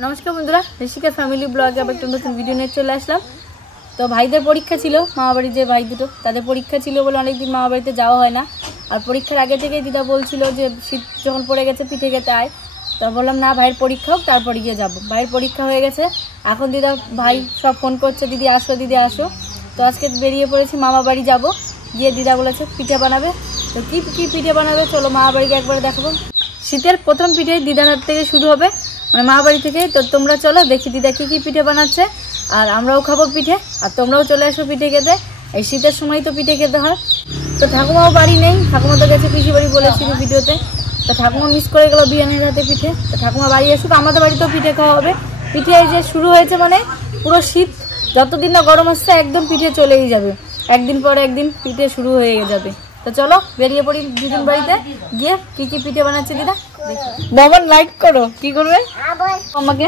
नमस्कार बंधुरा ऋषिका फैमिली ब्लगे आबार एक नतून भिडियो निये चले आसलाम। तो भाईदेर परीक्षा छिलो मामा बाड़ी जे भाई दुटो तादेर परीक्षा छिलो बोले अनेक दिन मामा बाड़ीते जाওয়া হয় না। और परीक्षार आगे থেকেই दिदा बोलछिलो जे शीत যখন পড়ে গেছে পিঠে খেতে আয়। तो বললাম না ভাইয়ের পরীক্ষা হোক তারপরে গিয়ে যাব। ভাইয়ের পরীক্ষা হয়ে গেছে এখন দিদা ভাই সব ফোন করছে দিদি আসো। তো আজকে বেরিয়ে পড়েছি মামা বাড়ি যাব। গিয়ে দিদা বলেছে পিঠে বানাবে। তো কি কি পিঠে বানাবে চলো মামা বাড়িকে একবার দেখাবো। শীতের প্রথম পিঠে দিদার হাত থেকে শুরু হবে মানে মা বাড়ি থেকে। তো তোমরা চলো দেখি দিদা কি কি পিঠে বানাচ্ছে আর আমরাও খাবো পিঠে আর তোমরাও চলে আসো পিঠে খেতে। এই শীতের সময় তো পিঠে খেতে হয়। তো ঠাকুমাও বাড়ি নেই, ঠাকুমা তো গেছে পিসি বাড়ি বলেছিল ভিডিওতে। তো ঠাকুমা মিস করে গেল বিয়ানের হাতে পিঠে। তো ঠাকুমা বাড়ি আসুক আমাদের বাড়িতেও পিঠে খাওয়া হবে। পিঠে এই যে শুরু হয়েছে মানে পুরো শীত যতদিন না গরম আসছে একদম পিঠে চলেই যাবে, একদিন পর একদিন পিঠে শুরু হয়ে যাবে। তো চলো বেরিয়ে পড়ি দিদির বাড়িতে গিয়ে কি কি পিঠে বানাচ্ছে দিদা। বাবা লাইক করো কি করবে আমাকে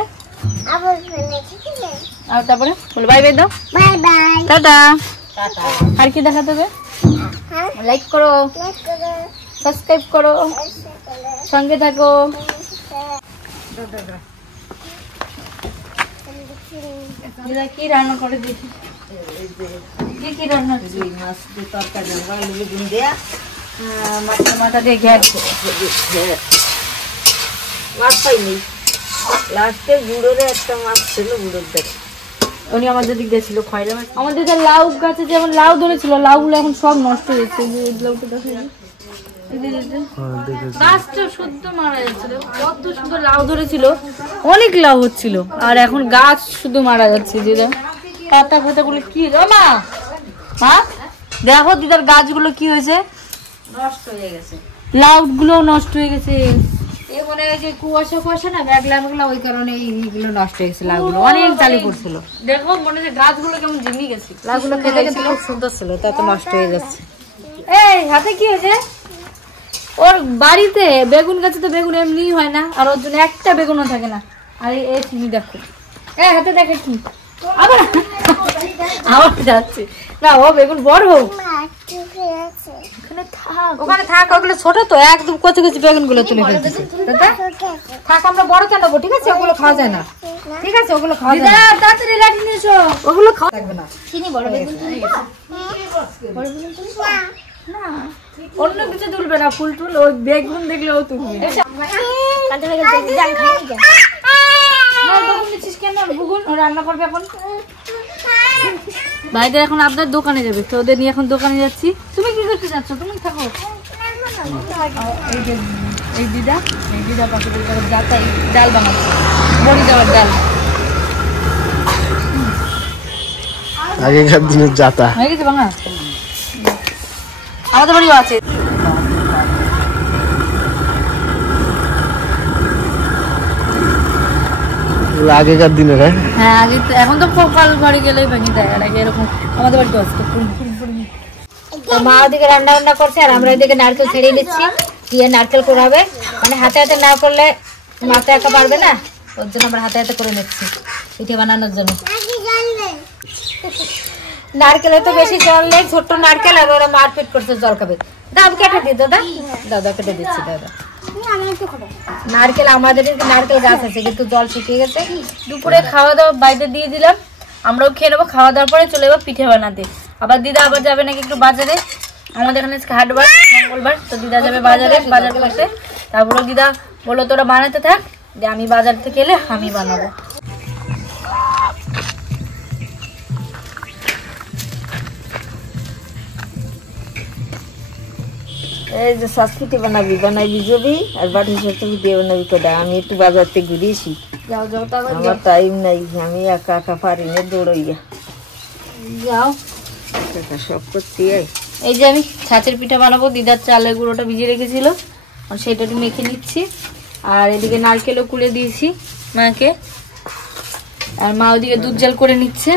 আর তারপরে বলো বাই বাই দাও। Bye bye tata. আর কি দেখাতে হবে? লাইক করো, সাবস্ক্রাইব করো, সঙ্গে থাকো। দিদা কি রান্না করে দেখি কি রান্না মাছ দিয়ে তরকারি বেগুন দেয়া মাছের মাথা দিয়ে ঘ্যাট মাছ পাইনি লাস্টে গুঁড়োরে একটা মাছ ছিল গুঁড়োর দেখে উনি আমাদের দিক দিয়ে ছিল খয়রা মাছ। আমাদের যে লাউ গাছে যেমন লাউ ধরেছিল লাউগুলো এখন সব নষ্ট হয়ে যাচ্ছে। লাউটা দেখো গাছটা শুদ্ধ মারা যাচ্ছিল, কত সুন্দর লাউ ধরেছিল অনেক লাউ হচ্ছিল আর এখন গাছ শুধু মারা যাচ্ছে। দিদা পাতা ফাতাগুলো কি মা মা দেখো দিদার গাছগুলো কি হয়েছে নষ্ট হয়ে গেছে, লাউ গুলো নষ্ট হয়ে গেছে। এই মনে হয় যে কুয়াশা না মেঘলা ওই কারণে এইগুলো নষ্ট হয়ে গেছে। লাউগুলো অনেক জালি পড়ছিল দেখো মনে হয় গাছগুলো কেমন ঝিমিয়ে গেছে। লাউগুলো খেতে কিন্তু খুব সুন্দর ছিল তা তো নষ্ট হয়ে যাচ্ছে। এই হাতে কি হয়েছে? ওর বাড়িতে বেগুন গাছে তো বেগুন এমনি হয় না আর ওর জন্য একটা বেগুনও থাকে না। আর এই তুমি দেখো হাতে দেখে কি আবার যাচ্ছে না ও বেগুন বড় হোক ওখানে থাক ওগুলো ছোট তো একদম কচি কচি বেগুন গুলো তুলে ফেলতেছে থাক আমরা বড় কেন নেবো ঠিক আছে ওগুলো খাওয়া যায় না ঠিক আছে ওগুলো খাওয়া যায় না তাড়াতাড়ি লাঠি নিয়ে এসো ওগুলো খাওয়া থাকবে না চিনি বড় বেগুন না অন্য কিছু তুলবে না ফুল টুল ওই বেগুন দেখলে ও তুলবে রান্না করবে এখন ভাইদের এখন আপনার দোকানে যাবে তো ওদের নিয়ে এখন দোকানে যাচ্ছি। তুমি কি করতে যাচ্ছ? তুমি থাকো এই দিদা পাশে যাতাই ডাল বানাচ্ছে বড়ি দেওয়ার ডাল আগেকার দিনের যাতা হয়ে গেছে বাংলা আমাদের বাড়িও আছে। আগেকার দিনের হ্যাঁ আগে এখন তো সকাল বাড়ি গেলেই ভেঙে দেয় আর আগে এরকম আমাদের বাড়িতে আসতো। মা ওদিকে রান্না বান্না করছে আর আমরা এদিকে নারকেল ছেড়ে নিচ্ছি দিয়ে নারকেল করাবে মানে হাতে হাতে না করলে মাথা একা পারবে না ওর জন্য আমরা হাতে হাতে করে নিচ্ছি পিঠে বানানোর জন্য। নারকেলে তো বেশি জল নেই ছোট্ট নারকেল আর ওরা মারপিট করছে জল খাবে। দাম কেটে দিই দাদা কেটে দিচ্ছি দাদা। নারকেল আমাদের নারকেল গাছ আছে কিন্তু জল শুকিয়ে গেছে। দুপুরে খাওয়া দাওয়া বাইরে দিয়ে দিলাম আমরাও খেয়ে নেবো। খাওয়া দাওয়ার পরে চলে যাবো পিঠে বানাতে। আবার দিদা আবার যাবে নাকি একটু বাজারে আমাদের এখানে হাটবার মঙ্গলবার তো দিদা যাবে বাজার পাশে। তারপরে দিদা বললো তোরা বানাতে থাক যে আমি বাজার থেকে এলে আমি বানাবো। এই যে সাসপিটি বানাবি জবি আর বাটি সবজি দিয়ে বানাবি কোডা। আমি একটু বাজার থেকে ঘুরিয়েছি যাও আমার টাইম নাই আমি একা পারি না দৌড়াইয়া যাও সব করতে। এই যে আমি ছাঁচের পিঠা বানাবো দিদার চালের গুঁড়োটা ভিজিয়ে রেখেছিল আর সেটা একটু মেখে নিচ্ছি। আর এদিকে নারকেলও কুড়ে দিয়েছি মাকে আর মা ওদিকে দুধ জাল করে নিচ্ছে।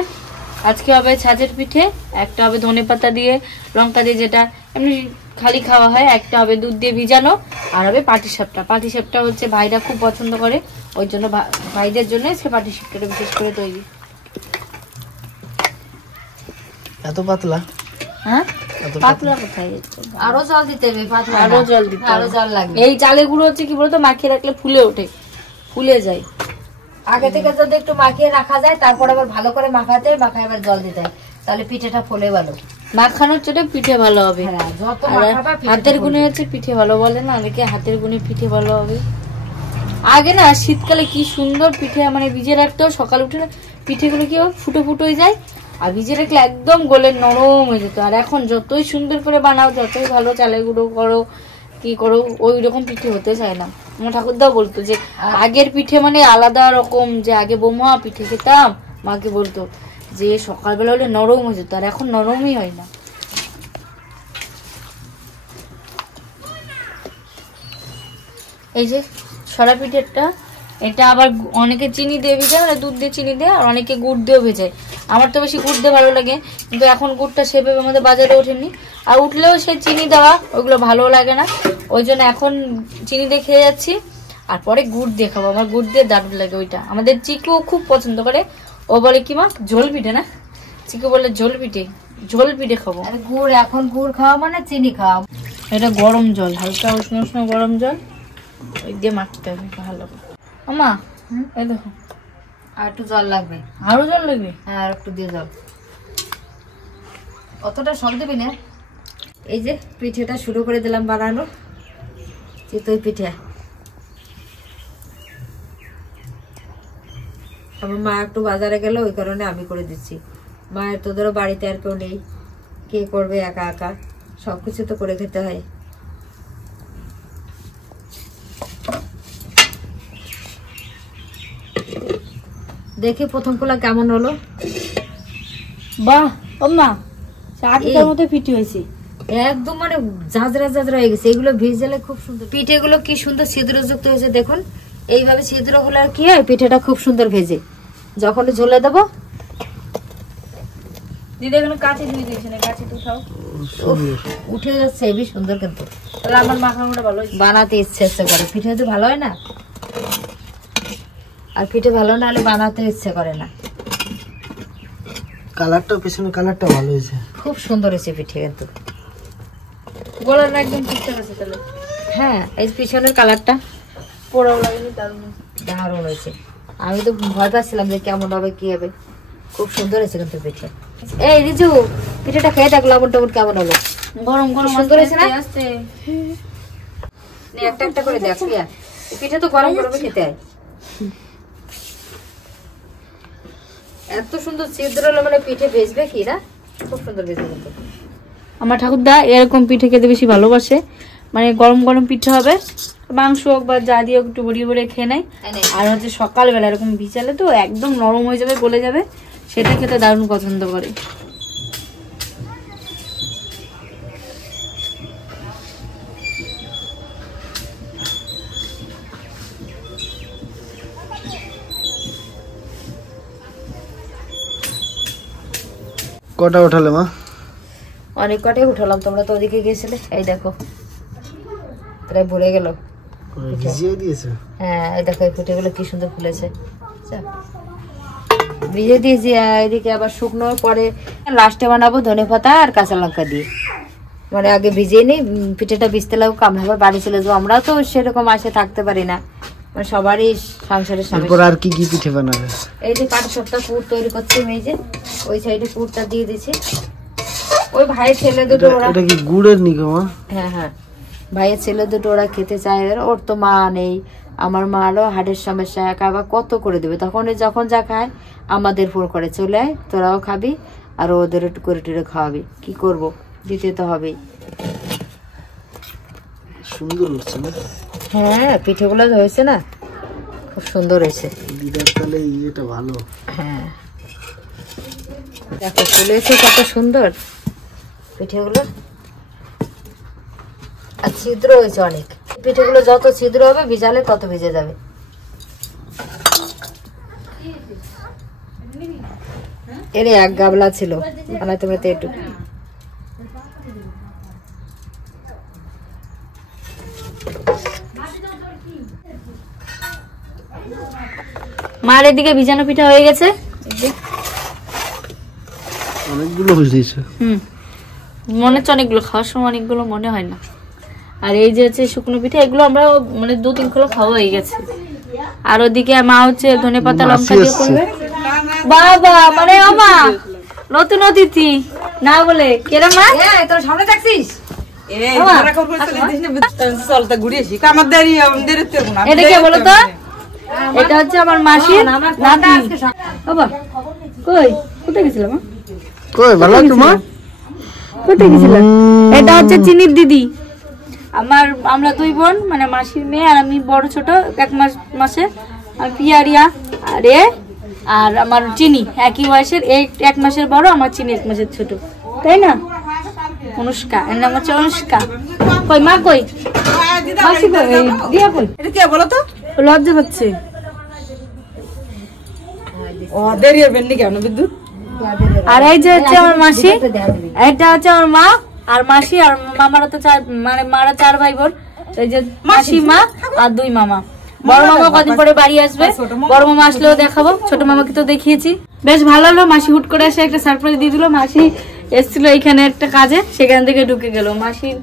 আজকে হবে ছাঁচের পিঠে, একটা হবে ধনেপাতা দিয়ে লঙ্কা দিয়ে যেটা এমনি খালি খাওয়া হয়, একটা হবে দুধ দিয়ে ভিজানো আর হবে পাটিসাপটা। পাটিসাপটা হচ্ছে ভাইরা খুব পছন্দ করে ওই জন্য ভাইদের জন্য আজকে পাটিসাপটাটা বিশেষ করে তৈরি। এত পাতলা হ্যাঁ পাতলা কোথায় আরো জল দিতে হবে আরো জল দিতে আরো জল লাগবে। এই চালের গুঁড়ো হচ্ছে কি বলতো মাখিয়ে রাখলে ফুলে ওঠে ফুলে যায় আগে থেকে যদি একটু মাখিয়ে রাখা যায়, তারপর আবার ভালো করে মাখাতে মাখায় আবার জল দিতে হয়, তাহলে পিঠেটা ফোলে ভালো। মাখানোর চোটে পিঠে ভালো হবে। হ্যাঁ, যত আর মাখাবা হাতের গুণে হচ্ছে পিঠে ভালো বলে না অনেকে, হাতের গুণে পিঠে ভালো হবে। আগে না শীতকালে কি সুন্দর পিঠে মানে ভিজে রাখতো, সকালে উঠে পিঠেগুলো কি ফুটো ফুটো হয়ে যায়, আর ভিজে রাখলে একদম গলে নরম হয়ে যেত। আর এখন যতই সুন্দর করে বানাও, যতই ভালো চালের গুঁড়ো করো কি করো, ওই রকম পিঠে হতে চায় না। আমার ঠাকুরদাও বলতো যে আগের পিঠে মানে আলাদা রকম, যে আগে বৌমা পিঠে খেতাম, মাকে বলতো যে সকালবেলা হলে নরম হয়ে যেত, আর এখন নরমই হয় না। এই যে সরা পিঠেরটা, এটা আবার অনেকে চিনি দিয়ে ভেজে, মানে দুধ দিয়ে চিনি দেয়, আর অনেকে গুড় দিয়েও ভেজে। আমার তো বেশি গুড় দিয়ে ভালো লাগে, কিন্তু এখন গুড়টা সেভাবে আমাদের বাজারে ওঠেনি, আর উঠলেও সে চিনি দেওয়া, ওইগুলো ভালো লাগে না, ওই জন্য এখন চিনি দিয়ে খেয়ে যাচ্ছি, আর পরে গুড় দিয়ে খাবো। আমার গুড় দিয়ে দারুণ লাগে ওইটা। আমাদের চিকুও খুব পছন্দ করে, ও বলে কি মা ঝোল পিঠে না, চিকু বলে ঝোল পিঠে খাবো। আর গুড়, এখন গুড় খাওয়া মানে চিনি খাওয়া। এটা গরম জল, হালকা উষ্ণ উষ্ণ গরম জল, ওই দিয়ে মাখতে হবে ভালো। আমা এই দেখো, আর একটু জল লাগবে। আরো জল লাগবে? হ্যাঁ, আর একটু দিয়ে জল, অতটা সব দিবি না। এই যে পিঠেটা শুরু করে দিলাম বানানো, চিতই পিঠে। আমার মা একটু বাজারে গেল, ওই কারণে আমি করে দিচ্ছি। মায়ের তো ধরো বাড়িতে আর কেউ নেই, কে করবে একা একা, সবকিছু তো করে খেতে হয়। দেখি প্রথম কোলা কেমন হলো। বাহ মা, চাটটার মতো পিঠে হয়েছে, একদম মানে জাজরা জাজরা হয়ে গেছে। এগুলো ভিজালে খুব সুন্দর, পিঠেগুলো কি সুন্দর ছিদ্রযুক্ত হয়েছে দেখুন। এইভাবে ছিদ্র হলে আর কি হয়, পিঠেটা খুব সুন্দর ভেজে। যখন ঝোলে দেবো, দিদি এখানে কাছে ধুয়ে দিয়েছে না, কাছে তো খাও, উঠে যাচ্ছে হেবি সুন্দর। কিন্তু তাহলে আমার মাখানোটা ভালো হয়েছে, বানাতে ইচ্ছে করে, পিঠে তো ভালো হয় না, আর পিঠে ভালো না হলে বানাতে ইচ্ছে করে না। কালারটা, পেছনে কালারটা ভালো হয়েছে, খুব সুন্দর হয়েছে পিঠে কিন্তু। গলার একদম ঠিকঠাক আছে তাহলে। হ্যাঁ, এই পিছনের কালারটা পোড়াও লাগেনি, দারুণ হয়েছে। আমি তো ভয় পাচ্ছিলাম যে কেমন হবে কি হবে। খুব সুন্দর হয়েছে কিন্তু পিঠে। এই রিজু, পিঠেটা খেয়ে দেখ লবণ টবণ কেমন হলো। গরম গরম সুন্দর হয়েছে না? নে একটা একটা করে দেখ, পিঠে তো গরম গরমে খেতে হয়। এত সুন্দর ছিদ্র হলো, মানে পিঠে ভেজবে কি না, খুব সুন্দর ভেজে কিন্তু। আমার ঠাকুরদা এরকম পিঠে খেতে বেশি ভালোবাসে, মানে গরম গরম পিঠে হবে, মাংস হোক বা যা দিয়ে একটু ভরিয়ে ভরিয়ে খেয়ে নেয়। আর হচ্ছে সকালবেলা এরকম ভিজালে তো একদম নরম হয়ে যাবে, গলে যাবে, সেটা খেতে দারুণ পছন্দ করে। কটা উঠালে মা? অনেক কটাই উঠালাম, তোমরা তো ওদিকে গেছিলে। এই দেখো প্রায় ভরে গেল। ভিজিয়ে দিয়েছে? হ্যাঁ, এই দেখো এই পিঠেগুলো কি সুন্দর ফুলেছে। ভিজে দিয়েছি, এদিকে আবার শুকনো পরে লাস্টে বানাবো ধনেপাতা আর কাঁচা লঙ্কা দিয়ে। মানে আগে ভিজিয়ে নিই, পিঠেটা ভিজতে লাগবে, আমরা বাড়ি চলে যাবো। আমরা তো সেরকম আসে থাকতে পারি না, মানে সবারই সংসারের সামনে। আর কি কি পিঠে বানাবে? এই যে পাটি সপ্তাহ পুর তৈরি করছি, এই যে ওই সাইডে পুরটা দিয়ে দিচ্ছি। ওই ভাইয়ের ছেলে দুটো, ওরা এটা কি গুড়ের নিগো মা? হ্যাঁ হ্যাঁ, ভাইয়ের ছেলে দুটো ওরা খেতে চায়। ওর তো মা নেই, আমার মারও হার্টের সমস্যা, একা আবার কত করে দেবে। তখন যখন যা খায় আমাদের ফোন করে, চলে আয় তোরাও খাবি, আর ওদের একটু করে টুরে খাওয়াবি। কি করব, দিতে তো হবেই। সুন্দর হচ্ছে না? হ্যাঁ, পিঠেগুলো হয়েছে না, খুব সুন্দর হয়েছে। দিদার তাহলে এটা ভালো। হ্যাঁ দেখো ফুলেছে কত সুন্দর পিঠেগুলো, আর ছিদ্র হয়েছে অনেক। পিঠেগুলো যত ছিদ্র হবে ভিজালে তত ভিজে যাবে। এর এক গাবলা ছিল, বানাতে বানাতে একটু। মার এদিকে ভিজানো পিঠা হয়ে গেছে, অনেকগুলো হয়েছে। মনে হচ্ছে অনেকগুলো, খাওয়ার সময় অনেকগুলো মনে হয় না। আর এই যে হচ্ছে শুকনো পিঠা, এগুলো আমরা মানে 2-3 কিলো খাওয়া হয়ে গেছে। আর ওদিকে মা হচ্ছে ধনেপাতা লঙ্কা দিয়ে করবে। বাবা মানে ও মা নতুন অতিথি না বলে কেরা মা তোর সামনে দেখছিস এটা কে বলো তো? এটা হচ্ছে আমার মাসির নাতনি। বাবা কই কোথায় গেছিল মা? কই ভালো তোমার কোথায় গেছিল? এটা হচ্ছে চিনির দিদি। আমরা দুই বোন, মানে মাসির মেয়ে আর আমি বড় ছোট 1 মাসে। আর পিয়ারিয়া আরে আর আমার চিনি একই বয়সের, 1 মাসের বড়, আমার চিনি 1 মাসের ছোট, তাই না? অনুষ্কা, এর নাম হচ্ছে অনুষ্কা। কই মা কই? মাসি কই? দিয়া কই? এটা কে বলো তো? লজ্জা পাচ্ছে। ও দেরি হবে নি কেন বিদ্যুৎ? আর এই যে হচ্ছে আমার মাসি, এটা হচ্ছে আমার মা আর মাসি, আর মামারা তো মানে মারা 4 ভাই বোন। এই যে মাসি মা আর 2 মামা। বড় মামা কদিন পরে বাড়ি আসবে, বড় মামা আসলেও দেখাবো, ছোট মামাকে তো দেখিয়েছি। বেশ ভালো হলো, মাসি হুট করে এসে একটা সারপ্রাইজ দিয়ে দিল। মাসি এসেছিল এখানে একটা কাজে, সেখান থেকে ঢুকে গেল। মাসির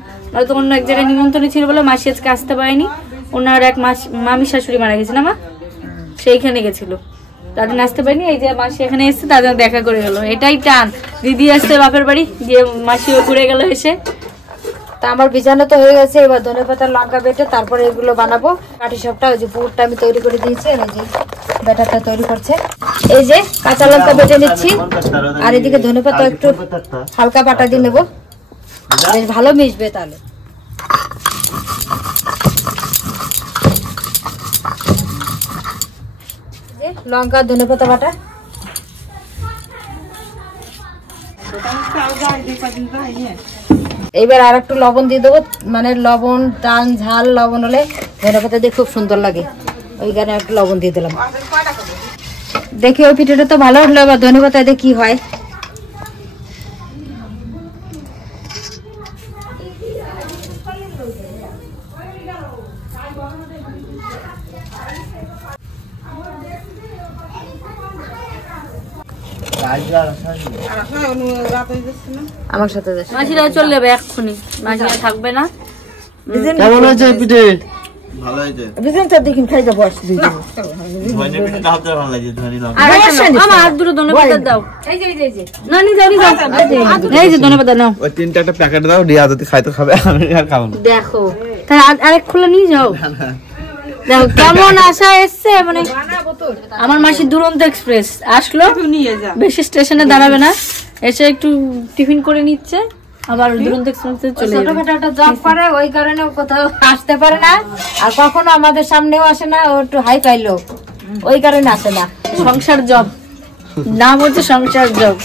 তো অন্য এক জায়গায় নিমন্ত্রণ ছিল বলে মাসি আজকে আসতে পারেনি। ওনার এক মামি শাশুড়ি মারা গেছে না মা, সেইখানে গেছিল, তাদের আসতে পারিনি। এই যে মাসি এখানে এসছে, তাদের দেখা করে গেল। এটাই টান, দিদি আসছে বাপের বাড়ি, দিয়ে মাসিও ঘুরে গেল এসে। তা আমার বিছানা তো হয়ে গেছে, এবার ধনেপাতা লঙ্কা বেটে তারপরে এগুলো বানাবো। কাঠি সবটা ওই যে পুরটা আমি তৈরি করে দিয়েছি, এই যে ব্যাটারটা তৈরি করছে। এই যে কাঁচা লঙ্কা বেটে নিচ্ছি, আর এদিকে ধনেপাতা একটু হালকা বাটা দিয়ে নেবো, বেশ ভালো মিশবে তাহলে। লঙ্কা ধনেপাতা বাটা, এবার আর একটু লবণ দিয়ে দেবো, মানে লবণ টান ঝাল লবণ হলে ধনেপাতা দিয়ে খুব সুন্দর লাগে, ওই কারণে একটু লবণ দিয়ে দিলাম। দেখি ওই পিঠাটা তো ভালো হলো, এবার ধনেপাতা দিয়ে কি হয়। আমার সাথে মাসিরা চলে যাবে এক্ষুনি, মাসিরা থাকবে না। কেমন হয়েছে পিঠে? ভালো হয়েছে। দেখিন খাই যাবো। ধনে পিঠাটা হতে ভালো লাগে, ধনে লঙ্কা। আমার হাত দুটো ধনেপাতা দাও। না নি যাও নি যাও, এই যে ধনেপাতা নাও। ওই 3-4টা প্যাকেট দাও, রিয়া যদি খাইতে খাবে, আমি আর খাবো না। দেখো তাই আরেক খোলা নিয়ে যাও। দেখো কেমন আশা এসছে, মানে আমার মাসি দুরন্ত এক্সপ্রেস আসলো, বেশি স্টেশনে দাঁড়াবে না, এসে একটু টিফিন করে নিচ্ছে, আবার দুরন্ত এক্সপ্রেসে চলে যাবে। ছোটখাটো একটা জব করে, ওই কারণে কোথাও আসতে পারে না, আর কখনো আমাদের সামনেও আসে না। ও একটু হাই পাইলো, ওই কারণে আসে না। সংসার জব, নাম হচ্ছে সংসার জব।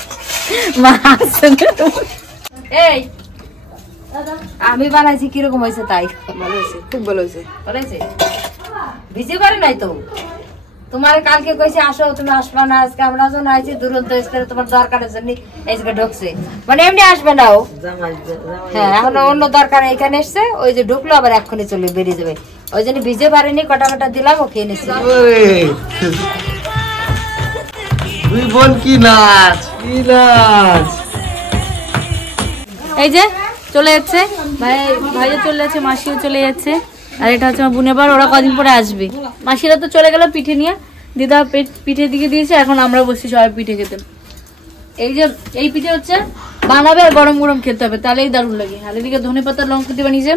মা আসছে না। এই আমি বানাইছি কিরকম হয়েছে? তাই ভালো হয়েছে, খুব ভালো হয়েছে। ভালো হয়েছে? ভিজে পারে নাই তো? তোমার কালকে কইছে আসো, তুমি আসবা না। আজকে আমরা যখন আইছি দুরন্ত এক্সপ্রেস তোমার দরকারের জন্য এই জায়গায় ঢুকছে, মানে এমনি আসবে না ও। হ্যাঁ, এখন অন্য দরকার এখানে এসছে, ওই যে ঢুকলো আবার এক্ষুনি চলে বেরিয়ে যাবে, ওই জন্য ভিজে পারেনি। কটা কটা দিলাম, ও খেয়ে নিচ্ছে। দুই বোন কি নাচ, কি নাচ! এই যে চলে যাচ্ছে ভাইও চলে যাচ্ছে, মাসিও চলে যাচ্ছে, আর এটা হচ্ছে আমার বোনের বার, ওরা কদিন পরে আসবে। মাসিরা তো চলে গেল পিঠে নিয়ে, দিদা পিঠে দিকে দিয়েছে, এখন আমরা বসছি সবাই পিঠে খেতে। এই যে এই পিঠে হচ্ছে বানাবে আর গরম গরম খেতে হবে, তাহলেই দারুণ লাগে। আর এদিকে ধনেপাতা লঙ্কা দিয়ে বানিয়েছে,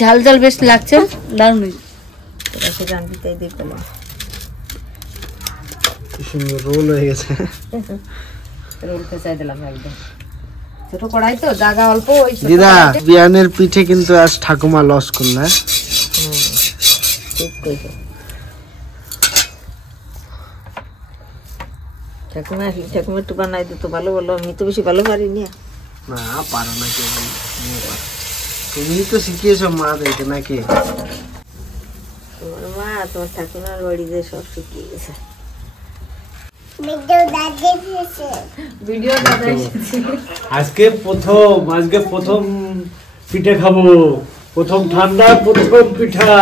ঝাল ঝাল বেশ লাগছে, দারুণ হয়েছে। রোল হয়ে গেছে, রোল পেঁচাই দিলাম একদম। ছোট কড়াই তো জায়গা অল্প। ওই দিদা বিয়ানের পিঠে কিন্তু আজ ঠাকুমা লস করলে। ঠিক কইছো ঠাকুমা, ঠাকুমা একটু বানাই দিত ভালো ভালো, আমি তো বেশি ভালো পারিনি। না পারো না, কে তুমি তো শিখিয়েছো মাদেরকে নাকি? তোমার মা তোমার ঠাকুমার বাড়ি যে সব শিখিয়ে গেছে। আজকে প্রথম পিঠে খাবো, প্রথম ঠান্ডা, প্রথম পিঠা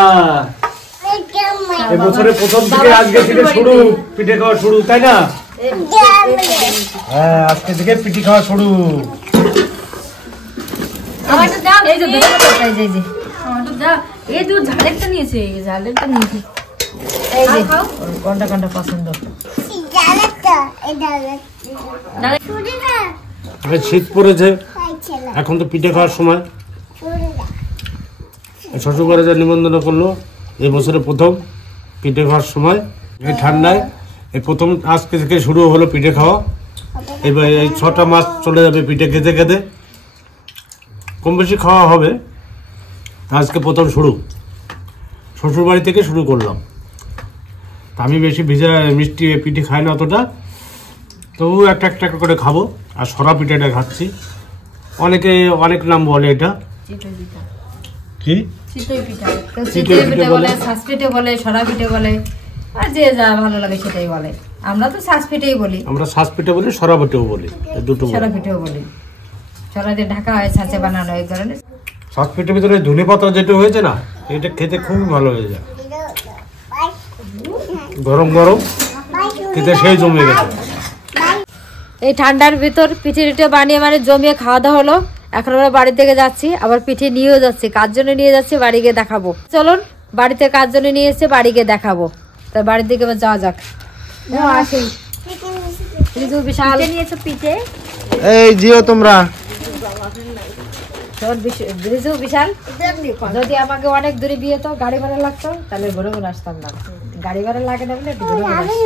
এবছরে, প্রথম থেকে আজকে থেকে শুরু, পিঠে খাওয়া শুরু, তাই না? হ্যাঁ, আজকে থেকে পিঠে খাওয়া শুরু। এই যে ঝালেরটা নিয়েছে, ঝালেরটা নিয়েছে। এই যে কোনটা কোনটা পছন্দ। শীত পড়েছে, এখন তো পিঠে খাওয়ার সময়। শ্বশুরবাড়ি যা নিমন্ত্রণ করলো, এই বছরে প্রথম পিঠে খাওয়ার সময় এই ঠান্ডায়। এই প্রথম আজকে থেকে শুরু হলো পিঠে খাওয়া। এবার এই 6টা মাস চলে যাবে পিঠে খেতে খেতে, কম বেশি খাওয়া হবে। আজকে প্রথম শুরু, শ্বশুরবাড়ি থেকে শুরু করলাম। আমি বেশি ভিজা মিষ্টি পিঠে খাই না অতটা, তবু একটা একটা করে খাবো। আর সরা পিঠাটা খাচ্ছি, অনেকে অনেক নাম বলে এটা কি চিতই পিঠা। চিতই পিঠে বলে, শ্বাস পিঠে বলে, সরা পিঠে বলে, আর যে যা ভালো লাগে সেটাই বলে। আমরা তো শ্বাস পিঠেই বলি, আমরা শ্বাস পিঠে বলি, সরা পিঠেও বলি, দুটো বলি। সরা পিঠেও বলি। সরা দিয়ে ঢাকা হয়, ছাঁচে বানানো এই ধরনের। শ্বাস পিঠের ভিতরে ধনে পাতা যেটা হয়েছে না, এটা খেতে খুবই ভালো হয়ে যায়। গরম গরম খেতে সেই জমে গেছে। এই ঠান্ডার ভিতর পিঠে টিঠে বানিয়ে মানে জমিয়ে খাওয়া দাওয়া হলো। এখন আমরা বাড়ি থেকে যাচ্ছি, আবার পিঠে নিয়েও যাচ্ছি। কার জন্য নিয়ে যাচ্ছি? বাড়ি গিয়ে দেখাবো। চলুন, বাড়িতে কার জন্য নিয়ে এসেছে বাড়ি গিয়ে দেখাবো। তাই বাড়ির দিকে এবার যাওয়া যাক। আসি বিশাল নিয়েছো পিঠে। এই জিও তোমরা বিশাল, যদি আমাকে অনেক দূরে বিয়ে তো গাড়ি ভাড়া লাগতো, তাহলে ঘুরে ঘুরে আসতাম না। গাড়ি ভাড়া লাগে না বলে একটু ঘুরে ঘুরে আসি।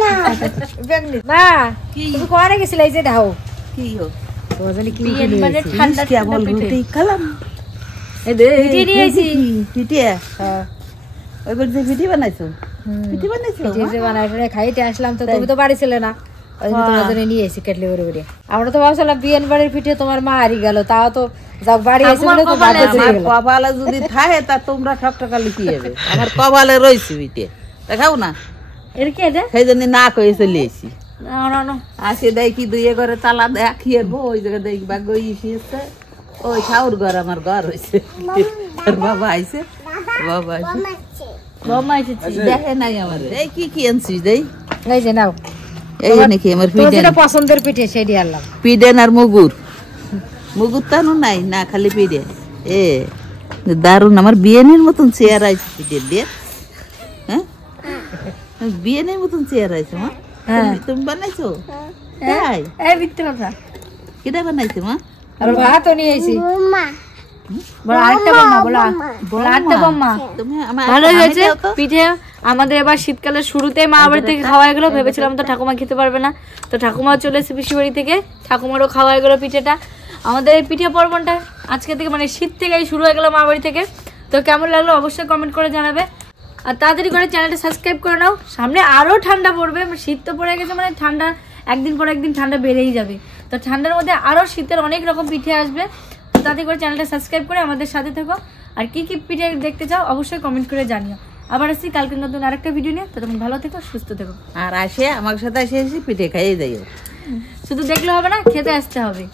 মা, তুমি কোয়ারে গেছিলে? এই যে দাও কি হো তোমার জন্য কি মানে ঠান্ডা ঠান্ডা পিঠে খালাম পিঠে নিয়ে আইছি। পিঠে হ্যাঁ, ওইবার যে পিঠে বানাইছো, পিঠে বানাইছো পিঠে যে বানাই টুনে খাইতে আসলাম, তো তুমি তো বাড়ি ছিলে না, ওই জন্য তোমার জন্য নিয়ে এসেছি কেটলি করে করে। আমরা তো ভাবছিলাম বিয়ের বাড়ির পিঠে তোমার মা হারিয়ে গেল, তাও তো যাক বাড়ি এসে বলে তো বাড়ি চলে আমার গেল। কপালে যদি থাকে তা তোমরা ঠকঠকালে কি হবে? আমার কপালে রয়েছে পিঠে, দেখাও না। এর কি এটা? সেই জন্য না কয়ে চলে এসি। না না না, আসে দেখি দুই ঘরে তালা দেখিয়ে ওই জায়গায় দেখি বা গই এসে ওই ঠাউর ঘর আমার ঘর হয়েছে। বাবা আইছে, বাবা আইছে, বৌমা এসেছি। দেখে নাই আমার। এই কি কি আনছিস দেই? এই যে নাও, এই নাকি আমার তোমার পিঠে, যেটা পছন্দের পিঠে সেটি আনলাম। পিডেন আর মুগুর। মুগুর তানো নাই না, খালি পিডে। এ দারুন, আমার বিয়েনের মতন চেয়ার আইছে পিঠে দিয়ে। হ্যাঁ, বিয়েনের মতন চেয়ার আইছে মা। তুমি বানাইছো? তাই? এই মিথ্যে কথা। কিটা বানাইছো মা? আর ভাতও নিয়ে এসেছি। বলো আরেকটা বৌমা, বলো আরেকটা বৌমা। তুমি আমার ভালোই হয়েছে পিঠে। আমাদের এবার শীতকালের শুরুতেই মা বাড়ি থেকে খাওয়া গেলো। ভেবেছিলাম তো ঠাকুমা খেতে পারবে না, তো ঠাকুমা চলে এসে পিসি বাড়ি থেকে, ঠাকুমারও খাওয়া গেলো পিঠেটা। আমাদের এই পিঠে পর্বটা আজকে থেকে মানে শীত থেকেই শুরু হয়ে গেলো মা বাড়ি থেকে। তো কেমন লাগলো অবশ্যই কমেন্ট করে জানাবে। আর তাড়াতাড়ি করে চ্যানেলটা সাবস্ক্রাইব করে নাও, সামনে আরও ঠান্ডা পড়বে। শীত তো পড়ে গেছে, মানে ঠান্ডা একদিন পর একদিন ঠান্ডা বেড়েই যাবে। তো ঠান্ডার মধ্যে আরও শীতের অনেক রকম পিঠে আসবে। তো তাড়াতাড়ি করে চ্যানেলটা সাবস্ক্রাইব করে আমাদের সাথে থেকো। আর কি কি পিঠে দেখতে চাও অবশ্যই কমেন্ট করে জানিও। আবার আসছি কালকে নতুন আরেকটা ভিডিও নিয়ে। তো তুমি ভালো থেকো, সুস্থ থেকো। আর আসে আমার সাথে এসে পিঠে খাইয়ে যাইও। শুধু দেখলে হবে না, খেতে আসতে হবে।